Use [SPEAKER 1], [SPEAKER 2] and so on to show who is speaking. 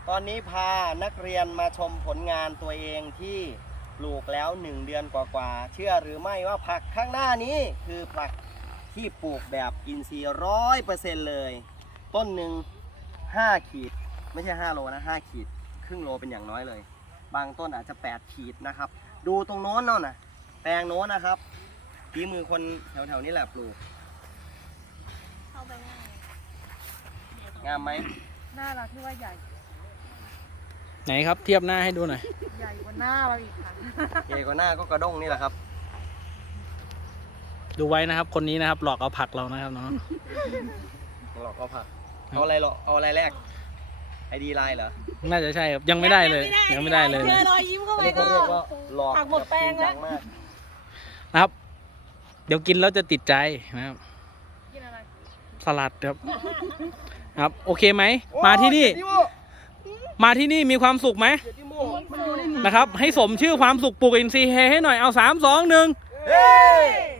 [SPEAKER 1] ตอนนี้พานักเรียนมาชมผลงานตัวเองที่ปลูกแล้ว1 เดือนกว่าๆเชื่อหรือไม่ว่าผักข้างหน้านี้คือผักที่ปลูกแบบอินทรีย์100%เลย ต้นหนึ่ง5 ขีดไม่ใช่5 โลนะ5 ขีดครึ่งโลเป็นอย่างน้อยเลย บางต้นอาจจะ8 ขีดนะครับ ดูตรงโน้นเนาะนะแปลงโน้นนะครับฝีมือคนแถวๆนี้แหละปลูก
[SPEAKER 2] เข้าไปง่าย
[SPEAKER 1] งามไหม
[SPEAKER 2] หน้าเราที่ว่าใหญ่
[SPEAKER 3] ไหนครับเทียบหน้าให้ดูหน่อย
[SPEAKER 2] ใหญ่กว่าหน้าเราอีกค่ะ
[SPEAKER 1] ใหญ่กว่าหน้าก็กระด้งนี่แหละครับ
[SPEAKER 3] ดูไว้นะครับ คนนี้นะครับหลอกเอาผักเรานะครับน้อง
[SPEAKER 1] หลอกเอาผักเอาอะไรหรอเอาอะไรแรกไอดีไลน์เหรอ
[SPEAKER 3] น่าจะใช่ครับยังไม่ได้เลยยังไม่ได้เลย
[SPEAKER 2] เจอรอยยิ้มเข้า
[SPEAKER 1] อัน
[SPEAKER 2] ไป
[SPEAKER 1] นี้
[SPEAKER 2] ก็
[SPEAKER 1] เขาเรียกว่าหลอก
[SPEAKER 2] ผักหมดแปลงแล้ว
[SPEAKER 1] บบจริจัมาก
[SPEAKER 3] นะครับ เดี๋ยวกินแล้วจะติดใจนะครับ
[SPEAKER 2] กินอะไร
[SPEAKER 3] สลัดครับครับโอเคไหมมาที่นี่ มาที่นี่มีความสุขไหมนะครับ ให้สมชื่อความสุขปลูกอินทรีย์ให้หน่อยเอา3 2 1
[SPEAKER 1] เฮ้